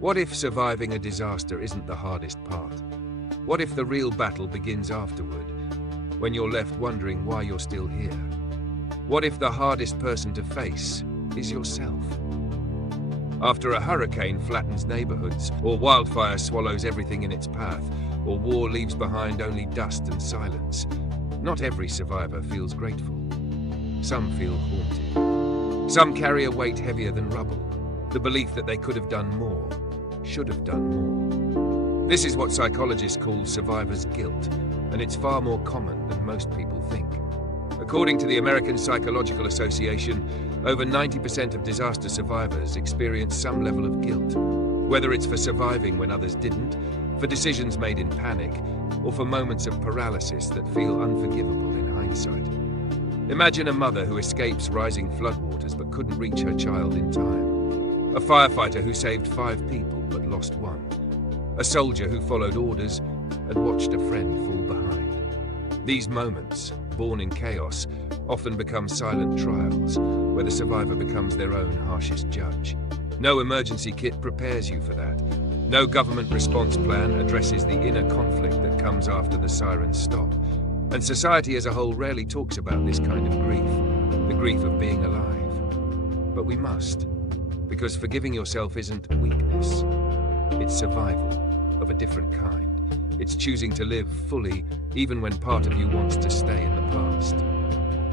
What if surviving a disaster isn't the hardest part? What if the real battle begins afterward, when you're left wondering why you're still here? What if the hardest person to face is yourself? After a hurricane flattens neighborhoods, or wildfire swallows everything in its path, or war leaves behind only dust and silence, not every survivor feels grateful. Some feel haunted. Some carry a weight heavier than rubble, the belief that they could have done more, should have done more. This is what psychologists call survivor's guilt, and it's far more common than most people think. According to the American Psychological Association, over 90% of disaster survivors experience some level of guilt, whether it's for surviving when others didn't, for decisions made in panic, or for moments of paralysis that feel unforgivable in hindsight. Imagine a mother who escapes rising floodwaters but couldn't reach her child in time. A firefighter who saved 5 people but lost 1. A soldier who followed orders and watched a friend fall behind. These moments, born in chaos, often become silent trials, where the survivor becomes their own harshest judge. No emergency kit prepares you for that. No government response plan addresses the inner conflict that comes after the sirens stop. And society as a whole rarely talks about this kind of grief, the grief of being alive. But we must, because forgiving yourself isn't weakness. It's survival of a different kind. It's choosing to live fully, even when part of you wants to stay in the past.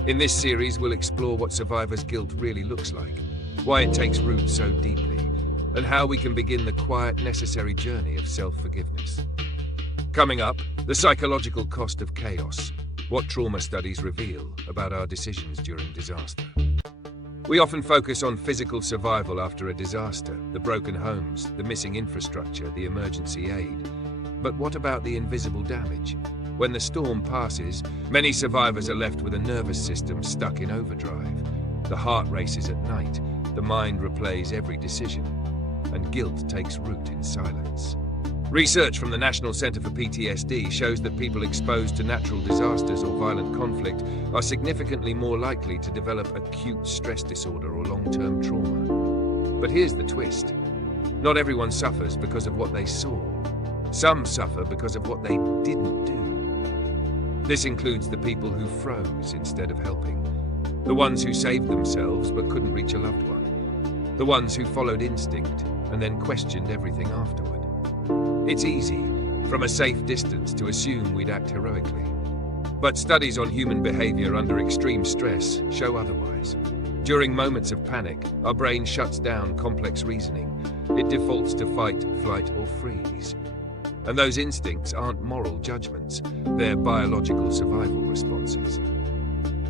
In this series, we'll explore what survivor's guilt really looks like, why it takes root so deeply, and how we can begin the quiet, necessary journey of self-forgiveness. Coming up, the psychological cost of chaos, what trauma studies reveal about our decisions during disaster. We often focus on physical survival after a disaster, the broken homes, the missing infrastructure, the emergency aid. But what about the invisible damage? When the storm passes, many survivors are left with a nervous system stuck in overdrive. The heart races at night, the mind replays every decision, and guilt takes root in silence. Research from the National Center for PTSD shows that people exposed to natural disasters or violent conflict are significantly more likely to develop acute stress disorder or long-term trauma. But here's the twist. Not everyone suffers because of what they saw. Some suffer because of what they didn't do. This includes the people who froze instead of helping, the ones who saved themselves but couldn't reach a loved one, the ones who followed instinct and then questioned everything afterward. It's easy, from a safe distance, to assume we'd act heroically. But studies on human behavior under extreme stress show otherwise. During moments of panic, our brain shuts down complex reasoning. It defaults to fight, flight, or freeze. And those instincts aren't moral judgments, they're biological survival responses.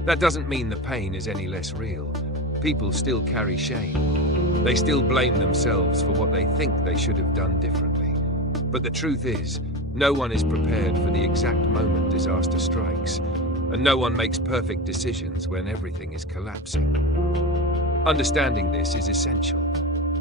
That doesn't mean the pain is any less real. People still carry shame. They still blame themselves for what they think they should have done differently. But the truth is, no one is prepared for the exact moment disaster strikes, and no one makes perfect decisions when everything is collapsing. Understanding this is essential,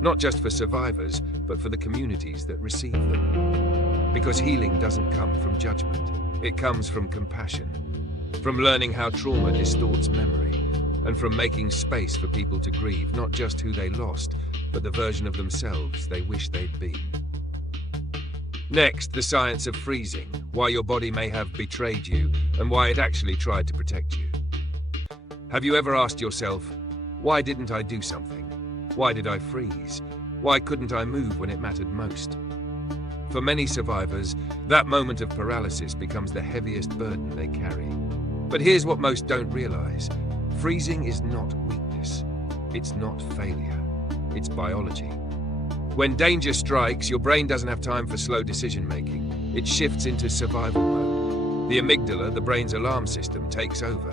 not just for survivors, but for the communities that receive them. Because healing doesn't come from judgment, it comes from compassion, from learning how trauma distorts memory, and from making space for people to grieve not just who they lost, but the version of themselves they wish they'd been. Next, the science of freezing, why your body may have betrayed you and why it actually tried to protect you. Have you ever asked yourself, why didn't I do something? Why did I freeze? Why couldn't I move when it mattered most? For many survivors, that moment of paralysis becomes the heaviest burden they carry. But here's what most don't realize. Freezing is not weakness. It's not failure. It's biology. When danger strikes, your brain doesn't have time for slow decision-making. It shifts into survival mode. The amygdala, the brain's alarm system, takes over.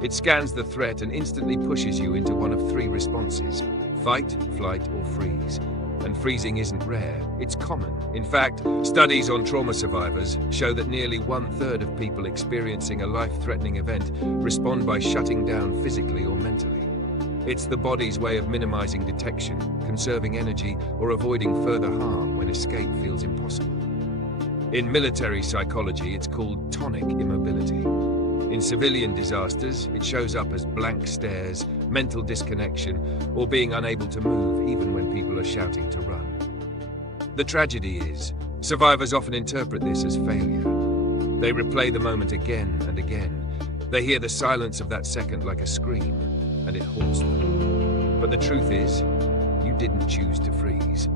It scans the threat and instantly pushes you into one of 3 responses: fight, flight, or freeze. And freezing isn't rare, it's common. In fact, studies on trauma survivors show that nearly 1/3 of people experiencing a life-threatening event respond by shutting down physically or mentally. It's the body's way of minimizing detection, conserving energy, or avoiding further harm when escape feels impossible. In military psychology, it's called tonic immobility. In civilian disasters, it shows up as blank stares, mental disconnection, or being unable to move even when people are shouting to run. The tragedy is, survivors often interpret this as failure. They replay the moment again and again. They hear the silence of that second like a scream, and it haunts them. But the truth is, you didn't choose to freeze.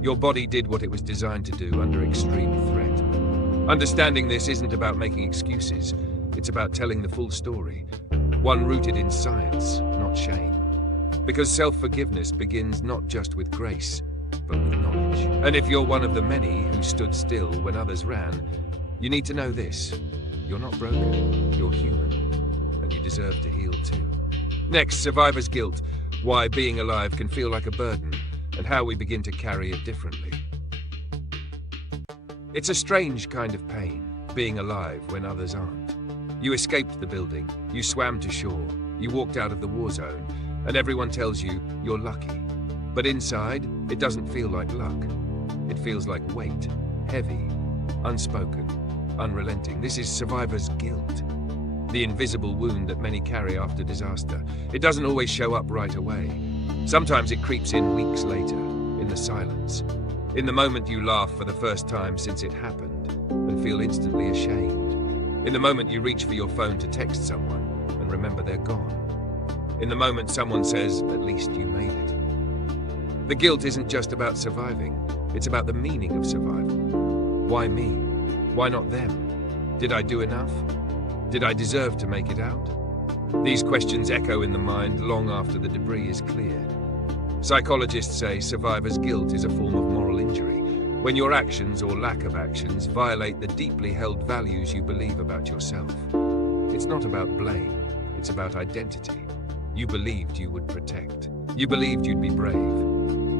Your body did what it was designed to do under extreme threat. Understanding this isn't about making excuses. It's about telling the full story, one rooted in science, not shame. Because self-forgiveness begins not just with grace, but with knowledge. And if you're one of the many who stood still when others ran, you need to know this. You're not broken, you're human, and you deserve to heal too. Next, survivor's guilt, why being alive can feel like a burden, and how we begin to carry it differently. It's a strange kind of pain, being alive when others aren't. You escaped the building, you swam to shore, you walked out of the war zone, and everyone tells you you're lucky. But inside, it doesn't feel like luck. It feels like weight, heavy, unspoken, unrelenting. This is survivor's guilt, the invisible wound that many carry after disaster. It doesn't always show up right away. Sometimes it creeps in weeks later, in the silence, in the moment you laugh for the first time since it happened and feel instantly ashamed, in the moment you reach for your phone to text someone and remember they're gone, in the moment someone says, "At least you made it." The guilt isn't just about surviving, it's about the meaning of survival. Why me? Why not them? Did I do enough? Did I deserve to make it out? These questions echo in the mind long after the debris is cleared. Psychologists say survivor's guilt is a form of moral injury, when your actions or lack of actions violate the deeply held values you believe about yourself. It's not about blame, it's about identity. You believed you would protect. You believed you'd be brave.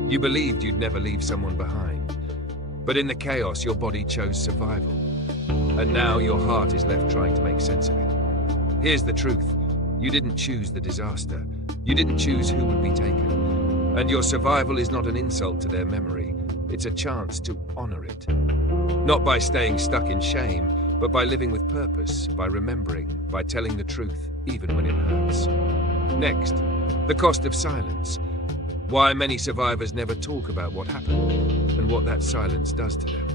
You believed you'd never leave someone behind. But in the chaos, your body chose survival. And now your heart is left trying to make sense of it. Here's the truth. You didn't choose the disaster. You didn't choose who would be taken. And your survival is not an insult to their memory. It's a chance to honor it. Not by staying stuck in shame, but by living with purpose, by remembering, by telling the truth, even when it hurts. Next, the cost of silence. Why many survivors never talk about what happened and what that silence does to them.